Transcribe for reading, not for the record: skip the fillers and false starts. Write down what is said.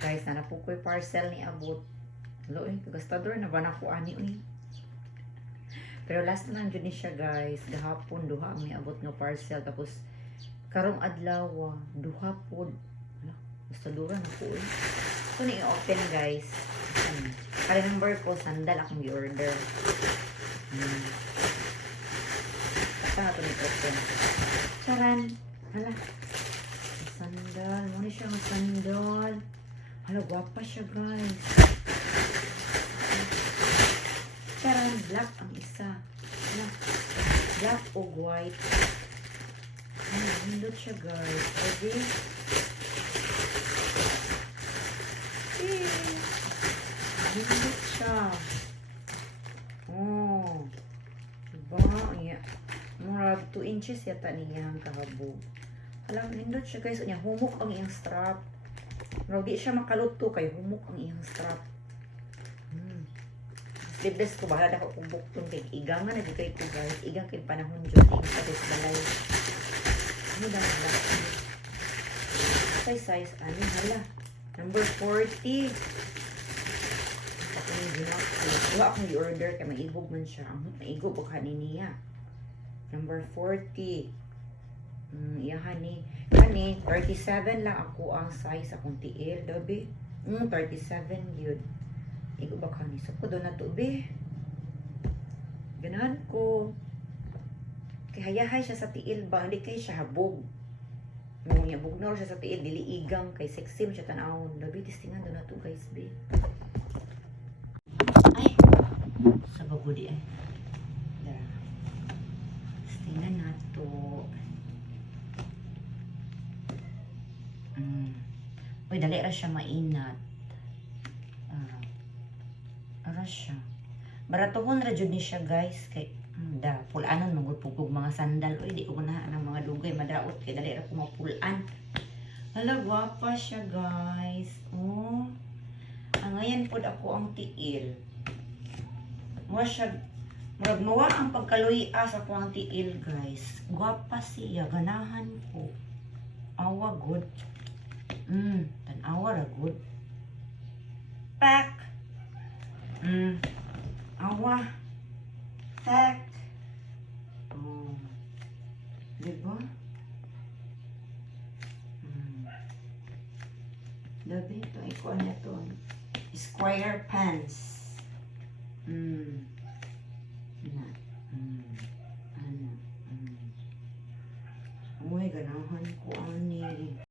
Guys, na po ko'y parcel ni abot. Hello, kagastador na ba na ko ani, Pero last na lang dyan siya, guys. Gahapon, duha may abot nga parcel. Tapos, karong adlaw, duha po. Gastadora na po, So, ni-open, guys. Kali number ko, sandal akong i-order. Basta nga ito ni-open. Charan! Hala. Sandal. Muna siya ng sandal. Hala, guwapa siya, guys. Charan, black ang isa. Hala. Black o white. Hala, hindot siya, guys. Ready? Hindot siya. Oh. Diba? Yeah. Murag 2 inches yata niya ang kahabog. Alam, hindot siya, guys. Humok ang iyang strap. Murag di siya makaluto kay humok ang iyang strap. Sleeveless ko, bahala na ako kung buktong kay igang nga na kay ko, guys. Igang kay panahon dyan. Igang sa balay. Ano daw na size, ano, hala. Number 40. Ako yung ginako. Wala akong i-order kaya maigog man siya. Maigog o kanin niya. Number 40. Iyahan ni. Kani, 37 lang ako ang size akong tiil. Dabi. 37 yun. Igo ba kani? So, ko doon na to, be. Ganahan ko. Kaya hayahay siya sa tiil ba? Hindi kayo siya habog. Yabog na siya sa tiil. Dili igang. Kay sexy mo siya tanawon. Dabi, tistingan doon na to, guys, be. Ay! Sa bagudi, ay. Tistingan na to. Uy, dali ra siya mainat. Ara siya. Baratohon ra jud ni siya, guys. Kay pulanon magpugog mga sandal. Uy, di ko na ang mga dugay madaot kay dali ra ko mapulan. Hala, gwapa siya, guys. Oh. Ngayon pod ako ang tiil. Mura siya, murag mawa ang pagkaluya sa ko ang tiil, guys. Gwapa siya, ganahan ko. Awa good. Tanawa ra good. Pack. Awa. Pack. Oh. Diba? Dabi ito. Ikuan na ito. Square pants.